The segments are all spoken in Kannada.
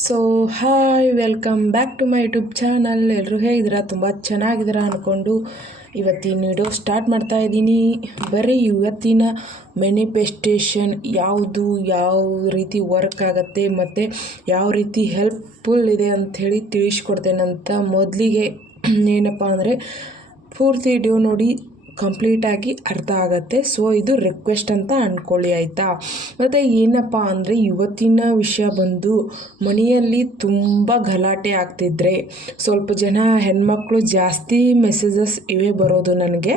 So hi welcome back to my YouTube channel ಎಲ್ಲರೂ ಹೇಗಿದ್ದೀರಾ? ತುಂಬ ಚೆನ್ನಾಗಿದ್ದೀರಾ ಅಂದ್ಕೊಂಡು ಇವತ್ತಿನ ವಿಡಿಯೋ ಸ್ಟಾರ್ಟ್ ಮಾಡ್ತಾ ಇದ್ದೀನಿ. ಬರೀ ಇವತ್ತಿನ ಮೆನಿಫೆಸ್ಟೇಷನ್ ಯಾವುದು, ಯಾವ ರೀತಿ ವರ್ಕ್ ಆಗುತ್ತೆ, ಮತ್ತು ಯಾವ ರೀತಿ ಹೆಲ್ಪ್ಫುಲ್ ಇದೆ ಅಂಥೇಳಿ ತಿಳಿಸ್ಕೊಡ್ತೇನೆ ಅಂತ ಮೊದಲಿಗೆ ಏನಪ್ಪ ಅಂದರೆ ಪೂರ್ತಿ ವಿಡಿಯೋ ನೋಡಿ ಕಂಪ್ಲೀಟಾಗಿ ಅರ್ಥ ಆಗುತ್ತೆ. ಸೊ ಇದು ರಿಕ್ವೆಸ್ಟ್ ಅಂತ ಅಂದ್ಕೊಳ್ಳಿ ಆಯಿತಾ? ಮತ್ತು ಏನಪ್ಪ ಅಂದರೆ, ಇವತ್ತಿನ ವಿಷಯ ಬಂದು ಮನೆಯಲ್ಲಿ ತುಂಬ ಗಲಾಟೆ ಆಗ್ತಿದ್ರೆ, ಸ್ವಲ್ಪ ಜನ ಹೆಣ್ಮಕ್ಳು ಜಾಸ್ತಿ ಮೆಸೇಜಸ್ ಇವೇ ಬರೋದು ನನಗೆ.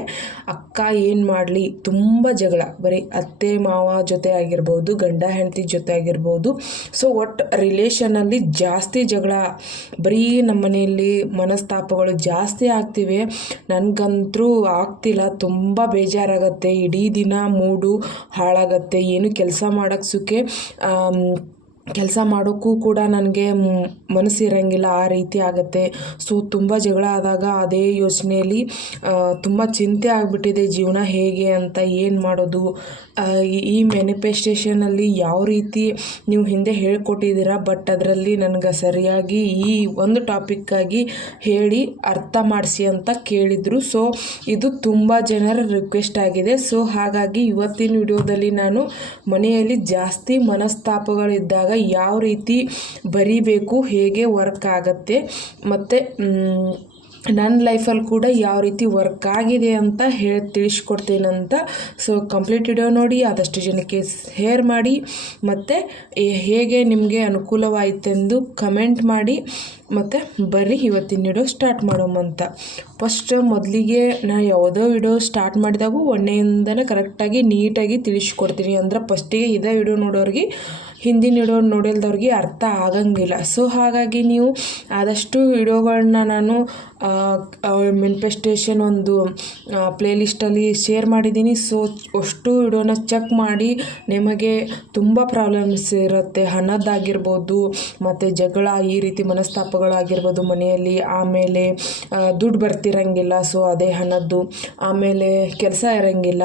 ಅಕ್ಕ ಏನು ಮಾಡಲಿ? ತುಂಬ ಜಗಳ. ಬರೀ ಅತ್ತೆ, ಮಾವ ಜೊತೆ ಆಗಿರ್ಬೋದು, ಗಂಡ, ಹೆಂಡತಿ ಜೊತೆ ಆಗಿರ್ಬೋದು. ಸೊ ಒಟ್ಟು ರಿಲೇಷನಲ್ಲಿ ಜಾಸ್ತಿ ಜಗಳ, ಬರೀ ನಮ್ಮ ಮನೆಯಲ್ಲಿ ಮನಸ್ತಾಪಗಳು ಜಾಸ್ತಿ ಆಗ್ತಿವೆ. ನನಗಂತರೂ ಆಗ್ತಿಲ್ಲ. ತುಂಬ ಬೇಜಾರಾಗುತ್ತೆ ಇಡೀ ದಿನ ಮೂಡು ಹಾಳಾಗತ್ತೆ ಏನು ಕೆಲಸ ಮಾಡೋಕ್ಕೆ ಕೆಲಸ ಮಾಡೋಕ್ಕೂ ಕೂಡ ನನಗೆ ಮನಸ್ಸಿರಂಗಿಲ್ಲ ಆ ರೀತಿ ಆಗುತ್ತೆ. ಸೊ ತುಂಬ ಜಗಳ ಆದಾಗ ಅದೇ ಯೋಚನೆಯಲ್ಲಿ ತುಂಬ ಚಿಂತೆ ಆಗಿಬಿಟ್ಟಿದೆ ಜೀವನ ಹೇಗೆ ಅಂತ, ಏನು ಮಾಡೋದು. ಈ- ಈ ಮ್ಯಾನಿಫೆಸ್ಟೇಷನಲ್ಲಿ ಯಾವ ರೀತಿ ನೀವು ಹಿಂದೆ ಹೇಳ್ಕೊಟ್ಟಿದ್ದೀರಾ ಬಟ್ ಅದರಲ್ಲಿ ನನಗೆ ಸರಿಯಾಗಿ ಈ ಒಂದು ಟಾಪಿಕ್ಕಾಗಿ ಹೇಳಿ ಅರ್ಥ ಮಾಡಿಸಿ ಅಂತ ಕೇಳಿದರು. ಸೊ ಇದು ತುಂಬ ಜನರ ರಿಕ್ವೆಸ್ಟ್ ಆಗಿದೆ. ಸೊ ಹಾಗಾಗಿ ಇವತ್ತಿನ ವಿಡಿಯೋದಲ್ಲಿ ನಾನು ಮನೆಯಲ್ಲಿ ಜಾಸ್ತಿ ಮನಸ್ತಾಪಗಳಿದ್ದಾಗ ಯಾವ ರೀತಿ ಬರಿಬೇಕು, ಹೇಗೆ ವರ್ಕ್ ಆಗುತ್ತೆ ಮತ್ತು ನನ್ನ ಲೈಫಲ್ಲಿ ಕೂಡ ಯಾವ ರೀತಿ ವರ್ಕ್ ಆಗಿದೆ ಅಂತ ಹೇಳಿ ತಿಳಿಸ್ಕೊಡ್ತೇನಂತ ಸೊ ಕಂಪ್ಲೀಟ್ ವಿಡಿಯೋ ನೋಡಿ, ಆದಷ್ಟು ಜನಕ್ಕೆ ಶೇರ್ ಮಾಡಿ ಮತ್ತು ಹೇಗೆ ನಿಮಗೆ ಅನುಕೂಲವಾಯಿತೆಂದು ಕಮೆಂಟ್ ಮಾಡಿ. ಮತ್ತು ಬರ್ರಿ ಇವತ್ತಿನ ವಿಡಿಯೋ ಸ್ಟಾರ್ಟ್ ಮಾಡೋಮಂತ ಫಸ್ಟ್ ಮೊದಲಿಗೆ ನಾ ಯಾವುದೋ ವಿಡಿಯೋ ಸ್ಟಾರ್ಟ್ ಮಾಡಿದಾಗೂ ಒಣ್ಣೆಯಿಂದನೇ ಕರೆಕ್ಟಾಗಿ ನೀಟಾಗಿ ತಿಳಿಸ್ಕೊಡ್ತೀನಿ ಅಂದ್ರೆ ಫಸ್ಟಿಗೆ ಇದೇ ವಿಡಿಯೋ ನೋಡೋರಿಗೆ, ಹಿಂದಿನ ವಿಡಿಯೋ ನೋಡಿಲ್ದವ್ರಿಗೆ ಅರ್ಥ ಆಗಂಗಿಲ್ಲ. ಸೊ ಹಾಗಾಗಿ ನೀವು ಆದಷ್ಟು ವಿಡಿಯೋಗಳನ್ನ ನಾನು ಮೆನಿಫೆಸ್ಟೇಷನ್ ಒಂದು ಪ್ಲೇಲಿಸ್ಟಲ್ಲಿ ಶೇರ್ ಮಾಡಿದ್ದೀನಿ. ಸೊ ಅಷ್ಟು ವಿಡಿಯೋನ ಚೆಕ್ ಮಾಡಿ ನಿಮಗೆ ತುಂಬ ಪ್ರಾಬ್ಲಮ್ಸ್ ಇರುತ್ತೆ. ಹಣದ್ದಾಗಿರ್ಬೋದು, ಮತ್ತು ಜಗಳ ಈ ರೀತಿ ಮನಸ್ತಾಪಗಳಾಗಿರ್ಬೋದು ಮನೆಯಲ್ಲಿ, ಆಮೇಲೆ ದುಡ್ಡು ಬರ್ತಿರಂಗಿಲ್ಲ, ಸೊ ಅದೇ ಹಣದ್ದು. ಆಮೇಲೆ ಕೆಲಸ ಇರಂಗಿಲ್ಲ.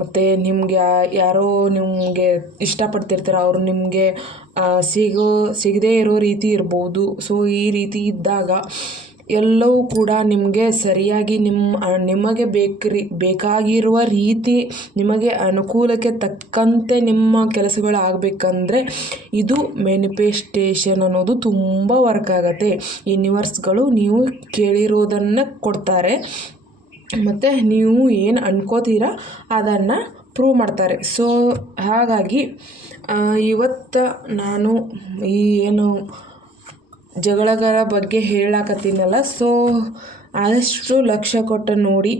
ಮತ್ತು ನಿಮಗೆ ಯಾರೋ ನಿಮಗೆ ಇಷ್ಟಪಡ್ತಿರ್ತಾರೆ, ಅವರು ನಿಮಗೆ ಸಿಗೋ, ಸಿಗದೇ ಇರೋ ರೀತಿ ಇರ್ಬೋದು. ಸೊ ಈ ರೀತಿ ಇದ್ದಾಗ ಎಲ್ಲವೂ ಕೂಡ ನಿಮಗೆ ಸರಿಯಾಗಿ ನಿಮ್ಮ ನಿಮಗೆ ಬೇಕ್ರಿ, ಬೇಕಾಗಿರುವ ರೀತಿ ನಿಮಗೆ ಅನುಕೂಲಕ್ಕೆ ತಕ್ಕಂತೆ ನಿಮ್ಮ ಕೆಲಸಗಳು ಆಗಬೇಕಂದ್ರೆ ಇದು ಮ್ಯಾನಿಫೆಸ್ಟೇಷನ್ ಅನ್ನೋದು ತುಂಬ ವರ್ಕ್ ಆಗುತ್ತೆ. ಯೂನಿವರ್ಸ್ಗಳು ನೀವು ಕೇಳಿರೋದನ್ನು ಕೊಡ್ತಾರೆ. ಮತ್ತು ನೀವು ಏನು ಅನ್ಕೋತೀರ ಅದನ್ನು ಪ್ರೂವ್ ಮಾಡ್ತಾರೆ. ಸೊ, ಹಾಗಾಗಿ ಇವತ್ತು ನಾನು ಈ ಏನು ಜಗಳಗಳ ಬಗ್ಗೆ ಹೇಳಾಕತ್ತೀನಲ್ಲ ಸೊ ಆದಷ್ಟು ಲಕ್ಷ್ಯ ಕೊಟ್ಟು ನೋಡಿ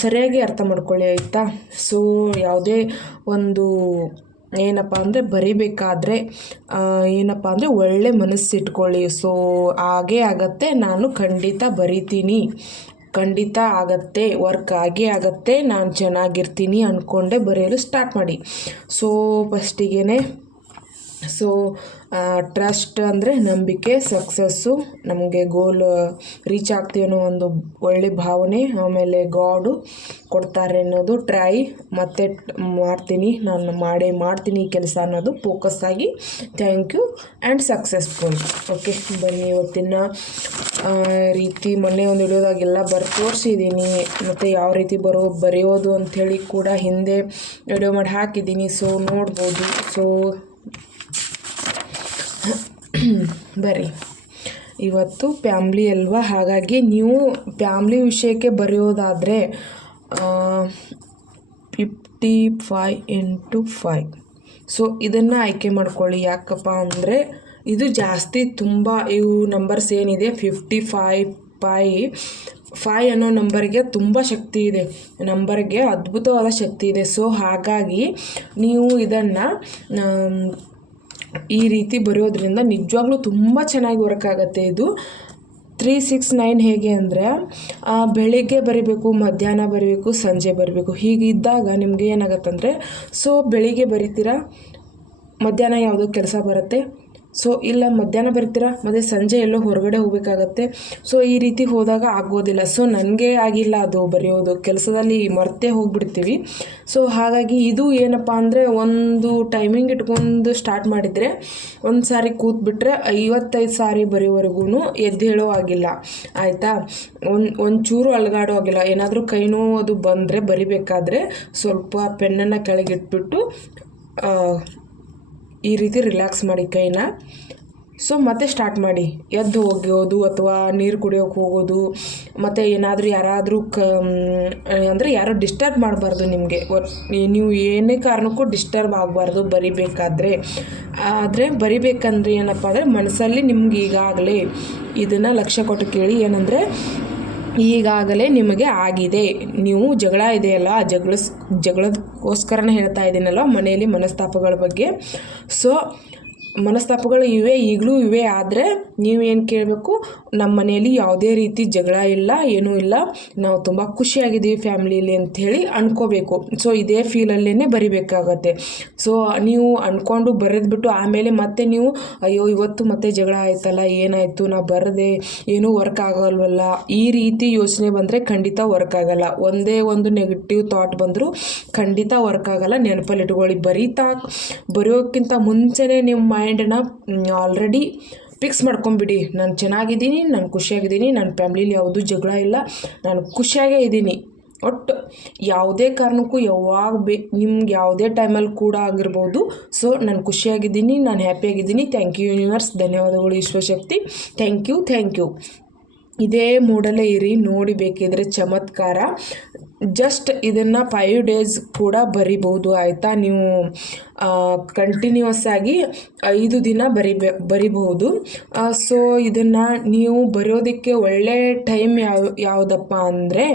ಸರಿಯಾಗಿ ಅರ್ಥ ಮಾಡ್ಕೊಳ್ಳಿ, ಆಯಿತಾ? ಸೊ ಯಾವುದೇ ಒಂದು ಏನಪ್ಪ ಅಂದರೆ ಬರಿಬೇಕಾದ್ರೆ ಏನಪ್ಪ ಅಂದರೆ ಒಳ್ಳೆ ಮನಸ್ಸಿಟ್ಕೊಳ್ಳಿ. ಸೊ ಹಾಗೇ ಆಗತ್ತೆ, ನಾನು ಖಂಡಿತ ಬರಿತೀನಿ. ಖಂಡಿತ ಆಗತ್ತೆ ವರ್ಕ್ ಆಗೇ ಆಗತ್ತೆ, ನಾನು ಚೆನ್ನಾಗಿರ್ತೀನಿ ಅಂದ್ಕೊಂಡೆ ಬರೆಯಲು ಸ್ಟಾರ್ಟ್ ಮಾಡಿ. ಸೊ ಫಸ್ಟಿಗೆ ಸೊ ಟ್ರಸ್ಟ್ ಅಂದರೆ ನಂಬಿಕೆ ಸಕ್ಸಸ್ಸು ನಮಗೆ ಗೋಲ್ ರೀಚ್ ಆಗ್ತೀವಿ ಅನ್ನೋ ಒಂದು ಒಳ್ಳೆ ಭಾವನೆ, ಆಮೇಲೆ ಗಾಡು ಕೊಡ್ತಾರೆ ಅನ್ನೋದು ಟ್ರೈ ಮತ್ತೆ ಮಾಡ್ತೀನಿ, ನಾನು ಮಾಡೇ ಮಾಡ್ತೀನಿ ಈ ಕೆಲಸ ಅನ್ನೋದು ಫೋಕಸ್ ಆಗಿ thank you and successful okay ಬನ್ನಿ ಇವತ್ತಿನ ರೀತಿ ಮೊನ್ನೆ ಒಂದು ವಿಡಿಯೋದಾಗೆಲ್ಲ ಬರ್ ತೋರಿಸಿದ್ದೀನಿ ಮತ್ತು ಯಾವ ರೀತಿ ಬರೋ, ಬರೆಯೋದು ಅಂಥೇಳಿ ಕೂಡ ಹಿಂದೆ ವಿಡಿಯೋ ಮಾಡಿ ಹಾಕಿದ್ದೀನಿ ಸೊ ನೋಡ್ಬೋದು ಸೊ ಬರ್ರಿ. ಇವತ್ತು ಫ್ಯಾಮ್ಲಿ ಅಲ್ವಾ? ಹಾಗಾಗಿ ನೀವು ಫ್ಯಾಮ್ಲಿ ವಿಷಯಕ್ಕೆ ಬರೆಯೋದಾದರೆ fifty five into five so ಇದನ್ನು ಆಯ್ಕೆ ಮಾಡ್ಕೊಳ್ಳಿ. ಯಾಕಪ್ಪ ಅಂದರೆ, ಇದು ಜಾಸ್ತಿ ತುಂಬ, ಇವು ನಂಬರ್ಸ್ ಏನಿದೆ? ಫಿಫ್ಟಿ ಫೈ ಫೈ ಫೈ ಅನ್ನೋ ನಂಬರ್ಗೆ ತುಂಬ ಶಕ್ತಿ ಇದೆ. ನಂಬರ್ಗೆ ಅದ್ಭುತವಾದ ಶಕ್ತಿ ಇದೆ. ಸೊ ಹಾಗಾಗಿ ನೀವು ಇದನ್ನು ಈ ರೀತಿ ಬರೆಯೋದ್ರಿಂದ ನಿಜವಾಗ್ಲೂ ತುಂಬ ಚೆನ್ನಾಗಿ ವರ್ಕ್ ಆಗುತ್ತೆ ಇದು. ತ್ರೀ ಸಿಕ್ಸ್ ನೈನ್ ಹೇಗೆ ಅಂದರೆ ಬೆಳಿಗ್ಗೆ ಬರಿಬೇಕು, ಮಧ್ಯಾಹ್ನ ಬರಿಬೇಕು, ಸಂಜೆ ಬರಿಬೇಕು, ಹೀಗಿದ್ದಾಗ ನಿಮಗೆ ಏನಾಗತ್ತಂದರೆ ಸೊ ಬೆಳಿಗ್ಗೆ ಬರಿತೀರ, ಮಧ್ಯಾಹ್ನ ಯಾವುದೋ ಕೆಲಸ ಬರುತ್ತೆ ಸೊ ಇಲ್ಲ, ಮಧ್ಯಾಹ್ನ ಬರ್ತೀರಾ? ಮತ್ತು ಸಂಜೆ ಎಲ್ಲೋ ಹೊರಗಡೆ ಹೋಗಬೇಕಾಗತ್ತೆ. ಸೊ ಈ ರೀತಿ ಹೋದಾಗ ಆಗೋದಿಲ್ಲ. ಸೊ ನನಗೆ ಆಗಿಲ್ಲ ಅದು ಬರೆಯೋದು. ಕೆಲಸದಲ್ಲಿ ಮರ್ತೇ ಹೋಗ್ಬಿಡ್ತೀವಿ. ಸೊ ಹಾಗಾಗಿ ಇದು ಏನಪ್ಪ ಅಂದರೆ ಒಂದು ಟೈಮಿಂಗ್ ಇಟ್ಕೊಂಡು ಸ್ಟಾರ್ಟ್ ಮಾಡಿದರೆ ಒಂದು ಸಾರಿ ಕೂತ್ಬಿಟ್ರೆ ಐವತ್ತೈದು ಸಾರಿ ಬರೆಯೋವರೆಗೂ ಎದ್ದು ಹೇಳೋ ಆಗಿಲ್ಲ ಆಯಿತಾ? ಒಂದು, ಒಂಚೂರು ಅಲುಗಾಡೋ ಆಗಿಲ್ಲ ಏನಾದರೂ ಕೈ ನೋವು ಅದು ಬಂದರೆ ಬರಿಬೇಕಾದ್ರೆ ಸ್ವಲ್ಪ ಪೆನ್ನನ್ನು ಕೆಳಗಿಟ್ಬಿಟ್ಟು ಈ ರೀತಿ ರಿಲ್ಯಾಕ್ಸ್ ಮಾಡಿ ಕೈನ. ಸೊ ಮತ್ತೆ ಸ್ಟಾರ್ಟ್ ಮಾಡಿ. ಎದ್ದು ಹೋಗೋದು ಅಥವಾ ನೀರು ಕುಡಿಯೋಕೆ ಹೋಗೋದು, ಮತ್ತು ಏನಾದರೂ ಯಾರಾದರೂ ಕ ಅಂದರೆ ಯಾರು ಡಿಸ್ಟರ್ಬ್ ಮಾಡಬಾರ್ದು ನಿಮಗೆ. ನೀವು ಏನೇ ಕಾರಣಕ್ಕೂ ಡಿಸ್ಟರ್ಬ್ ಆಗಬಾರ್ದು ಬರಿಬೇಕಾದ್ರೆ. ಆದರೆ ಬರಿಬೇಕಂದ್ರೆ ಏನಪ್ಪ ಅಂದರೆ ಮನಸ್ಸಲ್ಲಿ ನಿಮ್ಗೆ ಈಗಾಗಲೇ ಇದನ್ನು ಲಕ್ಷ್ಯ ಕೊಟ್ಟು ಕೇಳಿ ಏನಂದರೆ ಈಗಾಗಲೇ ನಿಮಗೆ ಆಗಿದೆ. ನೀವು ಜಗಳ ಇದೆಯಲ್ಲ, ಆ ಜಗಳ ಜಗಳದಕ್ಕೋಸ್ಕರನೇ ಹೇಳ್ತಾ ಇದ್ದೀನಲ್ಲ ಮನೆಯಲ್ಲಿ ಮನಸ್ತಾಪಗಳ ಬಗ್ಗೆ? ಸೊ ಮನಸ್ತಾಪಗಳು ಇವೆ, ಈಗಲೂ ಇವೆ, ಆದರೆ ನೀವೇನು ಕೇಳಬೇಕು? ನಮ್ಮ ಮನೆಯಲ್ಲಿ ಯಾವುದೇ ರೀತಿ ಜಗಳ ಇಲ್ಲ, ಏನೂ ಇಲ್ಲ. ನಾವು ತುಂಬ ಖುಷಿಯಾಗಿದ್ದೀವಿ ಫ್ಯಾಮಿಲಿಯಲ್ಲಿ ಅಂಥೇಳಿ ಅನ್ಕೋಬೇಕು. ಸೊ ಇದೇ ಫೀಲಲ್ಲೇ ಬರಿಬೇಕಾಗತ್ತೆ. ಸೊ ನೀವು ಅಂದ್ಕೊಂಡು ಬರೆದ್ಬಿಟ್ಟು ಆಮೇಲೆ ಮತ್ತೆ ನೀವು, ಅಯ್ಯೋ, ಇವತ್ತು ಮತ್ತೆ ಜಗಳ ಆಯ್ತಲ್ಲ, ಏನಾಯಿತು? ನಾ ಬರದೆ, ಏನೂ ವರ್ಕ್ ಆಗಲ್ವಲ್ಲ. ಈ ರೀತಿ ಯೋಚನೆ ಬಂದರೆ ಖಂಡಿತ ವರ್ಕ್ ಆಗಲ್ಲ. ಒಂದೇ ಒಂದು ನೆಗೆಟಿವ್ ಥಾಟ್ ಬಂದರೂ ಖಂಡಿತ ವರ್ಕ್ ಆಗಲ್ಲ. ನೆನಪಲ್ಲಿ ಇಟ್ಕೊಳ್ಳಿ ಬರೀತಾ, ಬರೆಯೋಕ್ಕಿಂತ ಮುಂಚೆನೇ ನಿಮ್ಮ ಮೈಂಡನ್ನ ಆಲ್ರೆಡಿ ಫಿಕ್ಸ್ ಮಾಡ್ಕೊಂಬಿಡಿ. ನಾನು ಚೆನ್ನಾಗಿದ್ದೀನಿ, ನಾನು ಖುಷಿಯಾಗಿದ್ದೀನಿ ನನ್ನ ಫ್ಯಾಮ್ಲಿಲಿ ಯಾವುದೂ ಜಗಳ ಇಲ್ಲ, ನಾನು ಖುಷಿಯಾಗೇ ಇದ್ದೀನಿ. ಒಟ್ಟು ಯಾವುದೇ ಕಾರಣಕ್ಕೂ ಯಾವಾಗ ಬೇ, ನಿಮ್ಗೆ ಯಾವುದೇ ಟೈಮಲ್ಲಿ ಕೂಡ ಆಗಿರ್ಬೋದು. ಸೊ ನಾನು ಖುಷಿಯಾಗಿದ್ದೀನಿ, ನಾನು ಹ್ಯಾಪಿಯಾಗಿದ್ದೀನಿ ಥ್ಯಾಂಕ್ ಯು ಯೂನಿವರ್ಸ್ ಧನ್ಯವಾದಗಳು, ವಿಶ್ವಶಕ್ತಿ. ಥ್ಯಾಂಕ್ ಯು ಥ್ಯಾಂಕ್ ಯು ಇದೇ ಮೂಡಲ್ಲೇ ಇರಿ, ನೋಡಿ ಬೇಕಿದ್ರೆ ಚಮತ್ಕಾರ. ಜಸ್ಟ್ ಇದನ್ನು ಫೈವ್ ಡೇಸ್ ಕೂಡ ಬರಿಬೋದು, ಆಯಿತಾ? ನೀವು ಕಂಟಿನ್ಯೂಸ್ ಆಗಿ ಐದು ದಿನ ಬರಿಬೆ, ಬರಿಬಹುದು. ಸೊ ಇದನ್ನು ನೀವು ಬರೆಯೋದಕ್ಕೆ ಒಳ್ಳೆಯ ಟೈಮ್ ಯಾವ, ಯಾವುದಪ್ಪ ಅಂದರೆ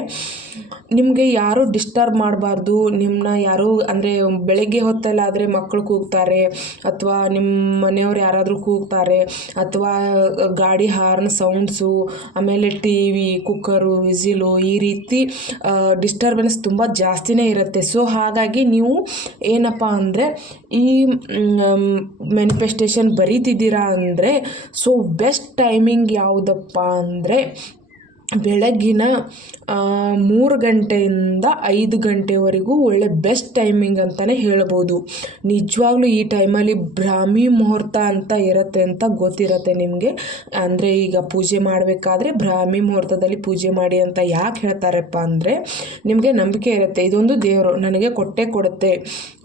ನಿಮಗೆ ಯಾರೂ ಡಿಸ್ಟರ್ಬ್ ಮಾಡಬಾರ್ದು? ನಿಮ್ಮನ್ನ ಯಾರೂ, ಅಂದರೆ ಬೆಳಗ್ಗೆ ಹೊತ್ತಲ್ಲಾದರೆ ಮಕ್ಕಳು ಕೂಗ್ತಾರೆ, ಅಥವಾ ನಿಮ್ಮ ಮನೆಯವ್ರು ಯಾರಾದರೂ ಕೂಗ್ತಾರೆ, ಅಥವಾ ಗಾಡಿ ಹಾರ್ನ್ ಸೌಂಡ್ಸು ಆಮೇಲೆ ಟಿ ವಿ ಕುಕ್ಕರು ವಿಸಿಲು ಈ ರೀತಿ ಡಿಸ್ಟರ್ಬೆನ್ಸ್ ತುಂಬ ಜಾಸ್ತಿನೇ ಇರುತ್ತೆ. ಸೊ ಹಾಗಾಗಿ ನೀವು ಏನಪ್ಪ ಅಂದರೆ ಈ ಮ್ಯಾನಿಫೆಸ್ಟೇಷನ್ ಬರೀತಿದ್ದೀರಾ ಅಂದರೆ ಸೊ ಬೆಸ್ಟ್ ಟೈಮಿಂಗ್ ಯಾವುದಪ್ಪ ಅಂದರೆ ಬೆಳಗ್ಗಿನ ಮೂರು ಗಂಟೆಯಿಂದ ಐದು ಗಂಟೆವರೆಗೂ ಒಳ್ಳೆ ಬೆಸ್ಟ್ ಟೈಮಿಂಗ್ ಅಂತಲೇ ಹೇಳ್ಬೋದು. ನಿಜವಾಗ್ಲೂ ಈ ಟೈಮಲ್ಲಿ ಬ್ರಾಹ್ಮಿ ಮುಹೂರ್ತ ಅಂತ ಇರುತ್ತೆ ಅಂತ ಗೊತ್ತಿರುತ್ತೆ ನಿಮಗೆ. ಅಂದರೆ ಈಗ ಪೂಜೆ ಮಾಡಬೇಕಾದ್ರೆ ಬ್ರಾಹ್ಮಿ ಮುಹೂರ್ತದಲ್ಲಿ ಪೂಜೆ ಮಾಡಿ ಅಂತ ಯಾಕೆ ಹೇಳ್ತಾರಪ್ಪ ಅಂದರೆ, ನಿಮಗೆ ನಂಬಿಕೆ ಇರುತ್ತೆ. ಇದೊಂದು ದೇವರು ನನಗೆ ಕೊಟ್ಟೆ ಕೊಡುತ್ತೆ.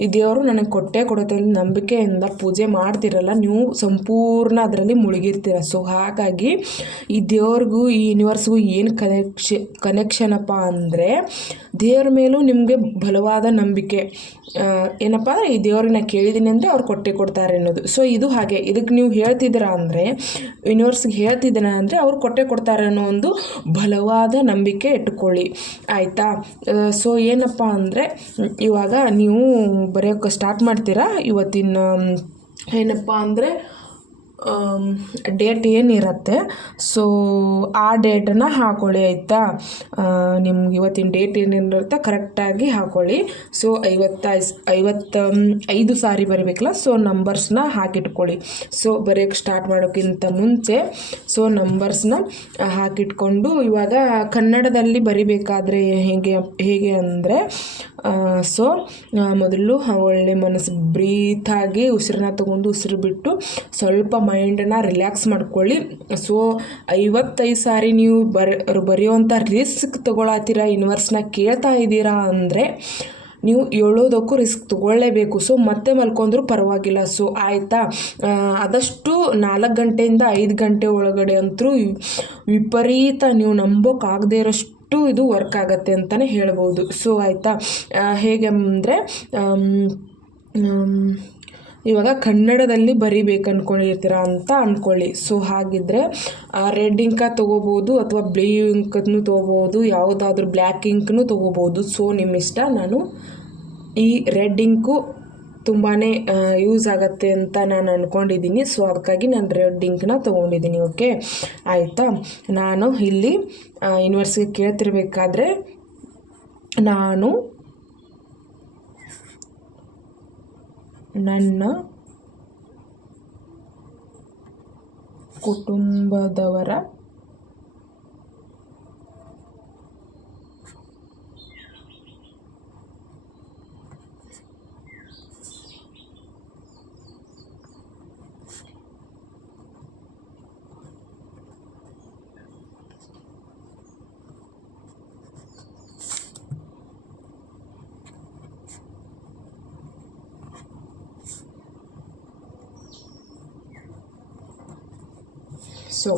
ಈ ದೇವರು ನನಗೆ ಕೊಟ್ಟೆ ಕೊಡುತ್ತೆ ಅಂತ ನಂಬಿಕೆಯಿಂದ ಪೂಜೆ ಮಾಡ್ತಿರಲ್ಲ, ನೀವು ಸಂಪೂರ್ಣ ಅದರಲ್ಲಿ ಮುಳುಗಿರ್ತೀರ. ಸೊ ಹಾಗಾಗಿ ಈ ದೇವ್ರಿಗೂ, ಈ ಯೂನಿವರ್ಸ್ಗೂ ಏನು ಕನೆಕ್ಷ ಕನೆಕ್ಷನಪ್ಪ ಅಂದರೆ ದೇವ್ರ ಮೇಲೂ ನಿಮಗೆ ಬಲವಾದ ನಂಬಿಕೆ. ಏನಪ್ಪ ಅಂದರೆ ಈ ದೇವ್ರನ್ನ ಕೇಳಿದ್ದೀನಿ ಅಂದರೆ ಅವ್ರು ಕೊಟ್ಟೆ ಕೊಡ್ತಾರೆ ಅನ್ನೋದು. ಸೊ ಇದು ಹಾಗೆ. ಇದಕ್ಕೆ ನೀವು ಹೇಳ್ತಿದ್ದೀರಾ ಅಂದರೆ ಯೂನಿವರ್ಸ್ಗೆ ಹೇಳ್ತಿದ್ದೀರಾ ಅಂದರೆ ಅವ್ರು ಕೊಟ್ಟೆ ಕೊಡ್ತಾರೆ ಅನ್ನೋ ಒಂದು ಬಲವಾದ ನಂಬಿಕೆ ಇಟ್ಕೊಳ್ಳಿ. ಆಯಿತಾ? ಸೊ ಏನಪ್ಪ ಅಂದರೆ, ಇವಾಗ ನೀವು ಬರೆಯೋಕ್ಕೆ ಸ್ಟಾರ್ಟ್ ಮಾಡ್ತೀರಾ? ಇವತ್ತಿನ, ಏನಪ್ಪ ಅಂದರೆ ಡೇಟ್ ಏನಿರುತ್ತೆ? ಸೊ ಆ ಡೇಟನ್ನು ಹಾಕೊಳ್ಳಿ ಆಯಿತಾ? ನಿಮ್ಗೆ ಇವತ್ತಿನ ಡೇಟ್ ಏನೇನಿರುತ್ತೆ ಕರೆಕ್ಟಾಗಿ ಹಾಕೊಳ್ಳಿ. ಸೊ ಐವತ್ತ ಐವತ್ತ ಐದು ಸಾರಿ ಬರಬೇಕಲ್ಲ? ಸೊ ನಂಬರ್ಸ್ನ ಹಾಕಿಟ್ಕೊಳ್ಳಿ. ಸೊ ಬರೆಯೋಕ್ಕೆ ಸ್ಟಾರ್ಟ್ ಮಾಡೋಕ್ಕಿಂತ ಮುಂಚೆ ಸೊ ನಂಬರ್ಸ್ನ ಹಾಕಿಟ್ಕೊಂಡು ಇವಾಗ ಕನ್ನಡದಲ್ಲಿ ಬರಿಬೇಕಾದ್ರೆ ಹೇಗೆ ಹೇಗೆ ಅಂದರೆ ಸೊ ಮೊದಲು ಒಳ್ಳೆ ಮನಸ್ಸು ಬ್ರೀತಾಗಿ ಉಸಿರನ್ನ ತಗೊಂಡು ಉಸಿರು ಬಿಟ್ಟು ಸ್ವಲ್ಪ ಮೈಂಡನ್ನ ರಿಲ್ಯಾಕ್ಸ್ ಮಾಡ್ಕೊಳ್ಳಿ. ಸೊ ಐವತ್ತೈದು ಸಾರಿ ನೀವು ಬರ, ಬರೆಯುವಂಥ ರಿಸ್ಕ್ ತೊಗೊಳತ್ತೀರ ಯೂನಿವರ್ಸ್ನ ಕೇಳ್ತಾ ಇದ್ದೀರಾ ಅಂದರೆ ನೀವು ಹೇಳೋದಕ್ಕೂ ರಿಸ್ಕ್ ತೊಗೊಳ್ಳೇಬೇಕು. ಸೊ ಮತ್ತೆ ಮಲ್ಕೊಂಡ್ರೂ ಪರವಾಗಿಲ್ಲ. ಸೊ ಆಯಿತಾ? ಆದಷ್ಟು ನಾಲ್ಕು ಗಂಟೆಯಿಂದ ಐದು ಗಂಟೆ ಒಳಗಡೆ ಅಂತೂ ವಿಪರೀತ ನೀವು ನಂಬೋಕ್ಕಾಗದೇ ಇರೋಷ್ಟು ಇದು ವರ್ಕ್ ಆಗತ್ತೆ ಅಂತಲೇ ಹೇಳ್ಬೋದು. ಸೊ ಆಯಿತಾ? ಹೇಗೆ ಅಂದರೆ ಇವಾಗ ಕನ್ನಡದಲ್ಲಿ ಬರಿಬೇಕು ಅಂದ್ಕೊಂಡಿರ್ತೀರ ಅಂತ ಅಂದ್ಕೊಳ್ಳಿ ಸೊ ಹಾಗಿದ್ರೆ ರೆಡ್ ಇಂಕ ತೊಗೋಬೋದು ಅಥವಾ ಬ್ಲೂ ಇಂಕನ್ನು ತೊಗೋಬೋದು, ಯಾವುದಾದ್ರೂ ಬ್ಲ್ಯಾಕ್ ಇಂಕ್ನು ತೊಗೋಬೋದು. ಸೊ ನಿಮ್ಮ ಇಷ್ಟ ನಾನು ಈ ರೆಡ್ ಇಂಕು ತುಂಬಾ ಯೂಸ್ ಆಗುತ್ತೆ ಅಂತ ನಾನು ಅಂದ್ಕೊಂಡಿದ್ದೀನಿ ಸೊ ಅದಕ್ಕಾಗಿ ನಾನು ರೆಡ್ ಇಂಕ್ನ ತೊಗೊಂಡಿದ್ದೀನಿ ಓಕೆ ಆಯಿತಾ? ನಾನು ಇಲ್ಲಿ ಯೂನಿವರ್ಸಿಗೆ ಕೇಳ್ತಿರ್ಬೇಕಾದ್ರೆ, ನಾನು ನನ್ನ ಕುಟುಂಬದವರ ಸೊ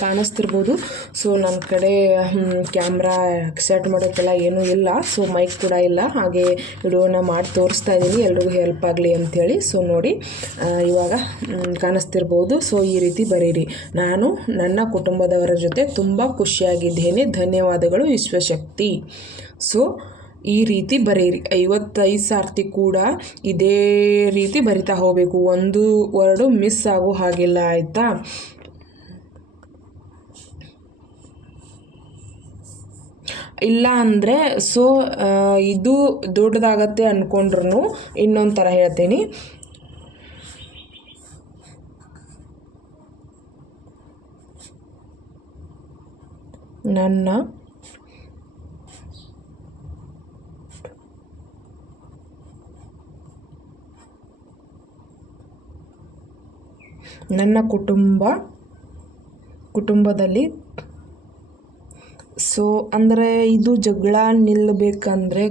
ಕಾಣಿಸ್ತಿರ್ಬೋದು. ಸೊ ನನ್ನ ಕಡೆ ಕ್ಯಾಮ್ರಾ ಸೆಟ್ ಮಾಡೋಕ್ಕೆಲ್ಲ ಏನೂ ಇಲ್ಲ. ಸೊ ಮೈಕ್ ಕೂಡ ಇಲ್ಲ. ಹಾಗೆ ವಿಡಿಯೋನ ಮಾಡಿ ತೋರಿಸ್ತಾ ಇದ್ದೀನಿ ಎಲ್ರಿಗೂ ಹೆಲ್ಪ್ ಆಗಲಿ ಅಂಥೇಳಿ ಸೊ ನೋಡಿ ಇವಾಗ ಕಾಣಿಸ್ತಿರ್ಬೋದು. ಸೊ ಈ ರೀತಿ ಬರೀರಿ. ನಾನು ನನ್ನ ಕುಟುಂಬದವರ ಜೊತೆ ತುಂಬ ಖುಷಿಯಾಗಿದ್ದೇನೆ. ಧನ್ಯವಾದಗಳು ವಿಶ್ವಶಕ್ತಿ. ಸೊ ಈ ರೀತಿ ಬರೀರಿ ಐವತ್ತೈದು ಸಾರ್ತಿ ಕೂಡ ಇದೇ ರೀತಿ ಬರಿತಾ ಹೋಗಬೇಕು. ಒಂದು ವರ್ಡು ಮಿಸ್ ಆಗೋ ಹಾಗಿಲ್ಲ, ಆಯಿತಾ? ಇಲ್ಲ ಅಂದರೆ, ಸೊ ಇದು ದೊಡ್ಡದಾಗತ್ತೆ ಅಂದ್ಕೊಂಡ್ರೂ ಇನ್ನೊಂದು ಥರ ಹೇಳ್ತೀನಿ. ನನ್ನ ನನ್ನ ಕುಟುಂಬ, ಕುಟುಂಬದಲ್ಲಿ. ಸೊ ಅಂದರೆ ಇದು ಜಗಳ ನಿಲ್ಲಬೇಕಂದ್ರೆ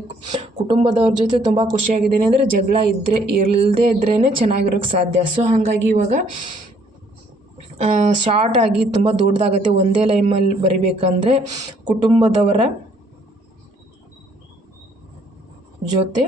ಕುಟುಂಬದವ್ರ ಜೊತೆ ತುಂಬ ಖುಷಿಯಾಗಿದ್ದೇನೆ ಅಂದರೆ ಜಗಳ ಇದ್ದರೆ ಇಲ್ಲದೇ ಇದ್ರೇ ಚೆನ್ನಾಗಿರೋಕ್ಕೆ ಸಾಧ್ಯ. ಸೊ ಹಾಗಾಗಿ ಇವಾಗ ಶಾರ್ಟ್ ಆಗಿ ತುಂಬ ದೊಡ್ಡದಾಗತ್ತೆ ಒಂದೇ ಲೈನಲ್ಲಿ ಬರಿಬೇಕಂದ್ರೆ ಕುಟುಂಬದವರ ಜೊತೆ